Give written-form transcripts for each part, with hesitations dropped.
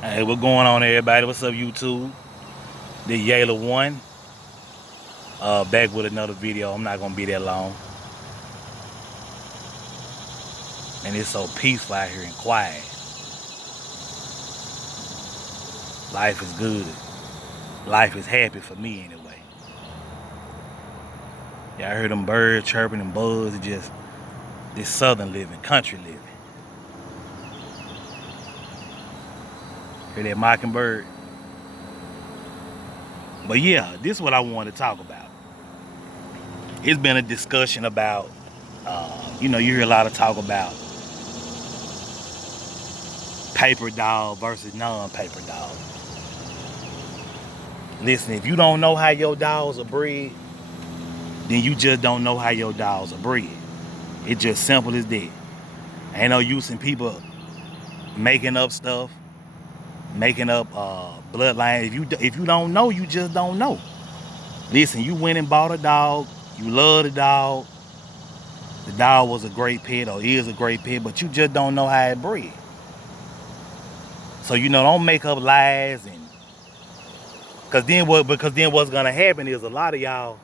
Hey, what's going on, everybody? What's up, YouTube? The Yayla One. Back with another video. I'm not gonna be that long. And it's so peaceful out here and quiet. Life is good. Life is happy for me anyway. Yeah, I heard them birds chirping and bugs. It's just this southern living, country living. Hear that mockingbird? But yeah, this is what I want to talk about. It's been a discussion about, you hear a lot of talk about paper dog versus non-paper dog. Listen, if you don't know how your dogs are bred, then you just don't know how your dogs are bred. It's just simple as that. Ain't no use in people making up stuff, making up bloodline. If you don't know, you just don't know. Listen, you went and bought a dog. You love the dog. The dog was a great pet or is a great pet, but you just don't know how it bred. So don't make up lies and because then what's gonna happen is a lot of y'all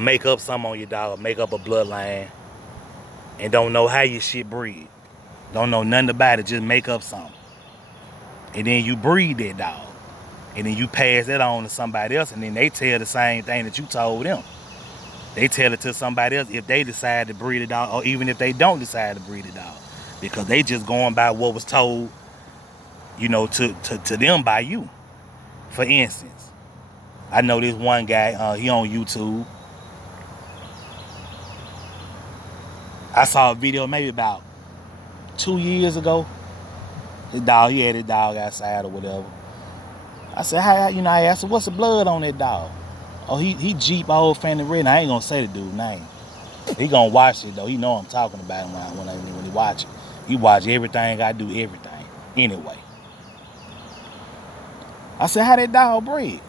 make up something on your dog, or make up a bloodline, and don't know how your shit breed. Don't know nothing about it, just make up something. And then you breed that dog. And then you pass that on to somebody else, and then they tell the same thing that you told them. They tell it to somebody else if they decide to breed a dog, or even if they don't decide to breed a dog. Because they just going by what was told, to them by you. For instance, I know this one guy, he on YouTube. I saw a video maybe about 2 years ago. He had his dog outside or whatever. I said, I asked him, what's the blood on that dog? Oh, he Jeep old Fanny Red. I ain't gonna say the dude's name. He gonna watch it though. He know I'm talking about him when he watch it. He watch everything I do, everything. Anyway, I said, how that dog bred?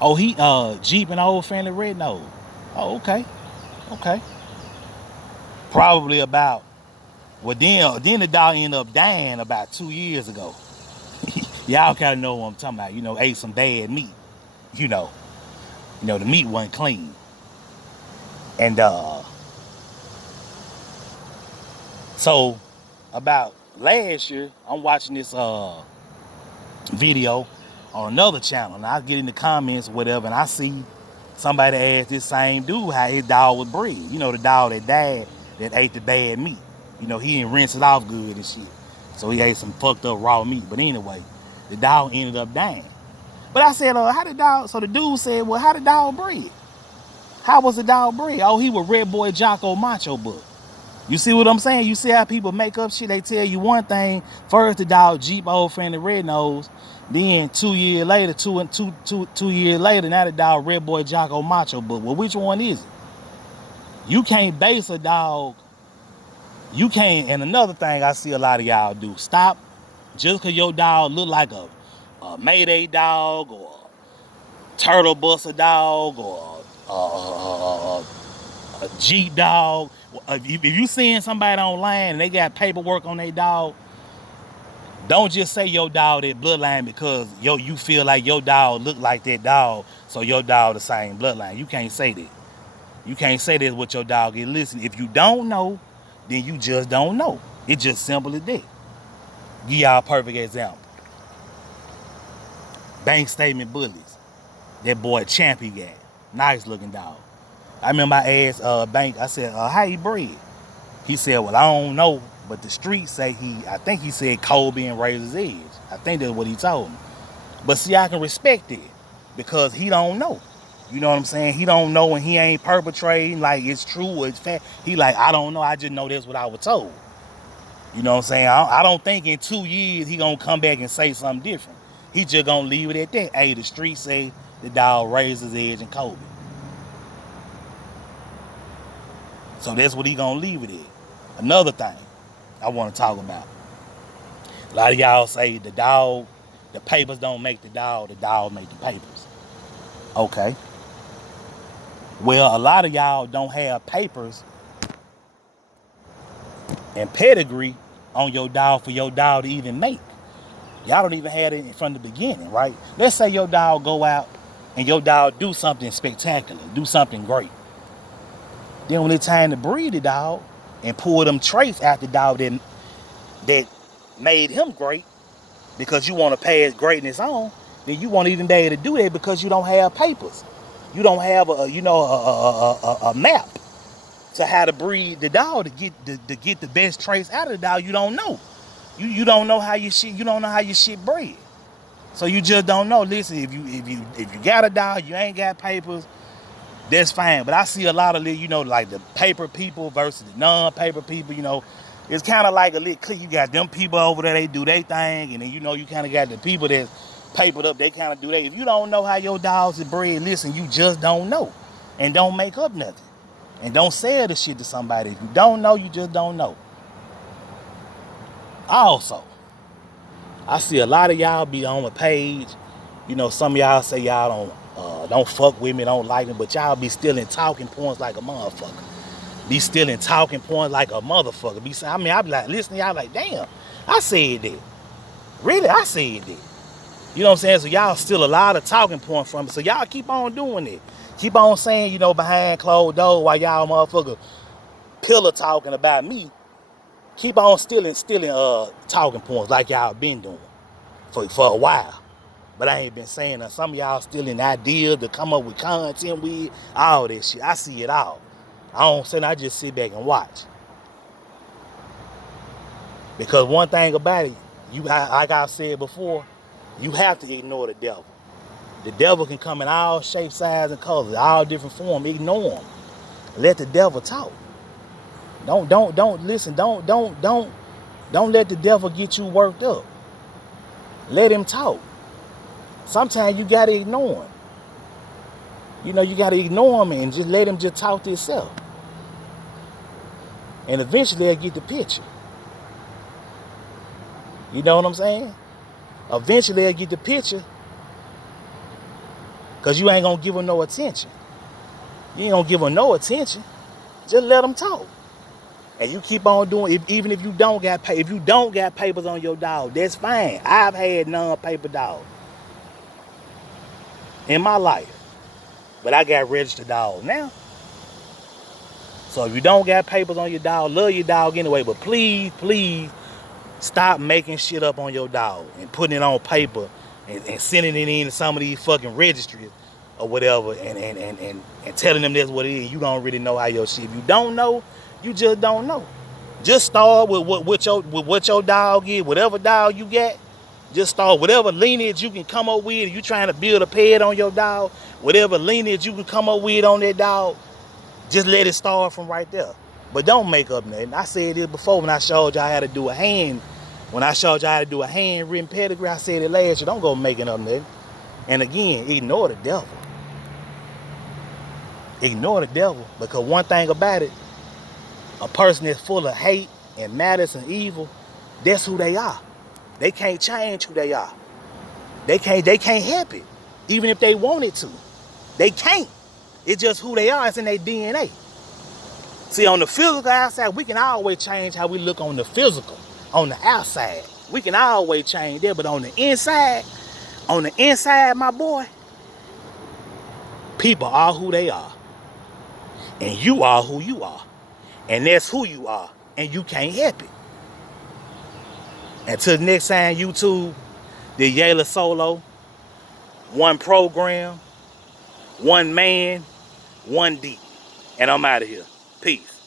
Oh, he Jeep and old Fanny Red nose. Oh, okay. Probably about then the dog ended up dying about 2 years ago. Y'all kind of know what I'm talking about. Ate some bad meat. You know, the meat wasn't clean. And so about last year, I'm watching this video on another channel, and I get in the comments or whatever, and I see somebody ask this same dude how his dog was bred. The dog that died that ate the bad meat. He didn't rinse it off good and shit. So he ate some fucked up raw meat. But anyway, the dog ended up dying. But I said, how the dog? So the dude said, well, how the dog bred? How was the dog bred? Oh, he was Red Boy Jocko Macho Buck. You see what I'm saying? You see how people make up shit? They tell you one thing. First the dog Jeep old Fanny Red Nose. Then 2 years later, two years later, now the dog Red Boy Jocko Macho Buck. Well, which one is it? You can't base a dog. You can't. And another thing I see a lot of y'all do. Stop. Just because your dog look like a Mayday dog or a Turtle Buster dog or a Jeep dog. If you seeing somebody online and they got paperwork on their dog, don't just say your dog that bloodline because you feel like your dog look like that dog, so your dog the same bloodline. You can't say that. You can't say that's what your dog is. Listen, if you don't know, then you just don't know. It's just simple as that. Give y'all a perfect example. Bank Statement Bullies. That boy Champ he got. Nice looking dog. I remember I asked Bank, I said, how he bred? He said, well, I don't know, but the streets say I think he said Kobe and Razor's Edge. I think that's what he told me. But see, I can respect it because he don't know. You know what I'm saying? He don't know and he ain't perpetrating like it's true or it's fact. He like, I don't know. I just know that's what I was told. You know what I'm saying? I don't think in 2 years he gonna come back and say something different. He just gonna leave it at that. Hey, the streets say the dog Razor's Edge and Kobe. So that's what he gonna leave it at. Another thing I want to talk about. A lot of y'all say the papers don't make the dog make the papers. Okay. Well, a lot of y'all don't have papers and pedigree on your dog for your dog to even make. Y'all don't even have it from the beginning, right? Let's say your dog go out and your dog do something spectacular, do something great. Then when it's time to breed the dog and pull them traits out the dog that made him great, because you want to pass greatness on, then you won't even be able to do that because you don't have papers. You don't have a map to how to breed the dog to get the best traits out of the dog. You don't know. You don't know how your shit bred. So you just don't know. Listen, if you got a dog, you ain't got papers, that's fine. But I see a lot of like the paper people versus the non-paper people. It's kind of like a little clique. You got them people over there, they do their thing, and then you kind of got the people that's papered up, they kind of do that. If you don't know how your dogs are bred, listen, you just don't know. And don't make up nothing. And don't sell the shit to somebody. If you don't know, you just don't know. Also, I see a lot of y'all be on my page. Some of y'all say y'all don't fuck with me, don't like me, but y'all be stealing talking points like a motherfucker. Be stealing talking points like a motherfucker. I be like, listening, y'all like, damn, I said that. Really, I said that. You know what I'm saying? So y'all steal a lot of talking points from me. So y'all keep on doing it. Keep on saying, behind closed doors while y'all motherfucker pillow talking about me. Keep on stealing talking points like y'all been doing for a while. But I ain't been saying that. Some of y'all stealing ideas to come up with content with, all that shit. I see it all. I don't say I just sit back and watch. Because one thing about it, like I said before, you have to ignore the devil. The devil can come in all shapes, sizes, and colors, all different forms. Ignore him. Let the devil talk. Don't listen. Don't let the devil get you worked up. Let him talk. Sometimes you gotta ignore him. You gotta ignore him and just let him just talk to himself. And eventually they'll get the picture. You know what I'm saying? Eventually they'll get the picture. Because you ain't gonna give him no attention. You ain't gonna give him no attention. Just let him talk. And you keep on doing it, even if you don't got papers on your dog, that's fine. I've had non-paper dogs in my life. But I got registered dogs now. So if you don't got papers on your dog, love your dog anyway. But please stop making shit up on your dog and putting it on paper and sending it in to some of these fucking registries or whatever and telling them that's what it is. You don't really know how your shit. If you don't know, you just don't know. Just start with what your dog is, whatever dog you got. Just start whatever lineage you can come up with. If you trying to build a pet on your dog, whatever lineage you can come up with on that dog, just let it start from right there. But don't make up nothing. I said this before when I showed y'all how to do a hand. When I showed y'all how to do a handwritten pedigree, I said it last year. Don't go making up nothing. And again, ignore the devil. Ignore the devil. Because one thing about it, a person that's full of hate and malice and evil, that's who they are. They can't change who they are. They can't help it. Even if they wanted to. They can't. It's just who they are. It's in their DNA. See, on the physical outside, we can always change how we look on the physical. On the outside, we can always change that. But on the inside, my boy, people are who they are. And you are who you are. And that's who you are. And you can't help it. Until next time, YouTube, the Yayla Solo, one program, one man, one deep. And I'm out of here. Peace.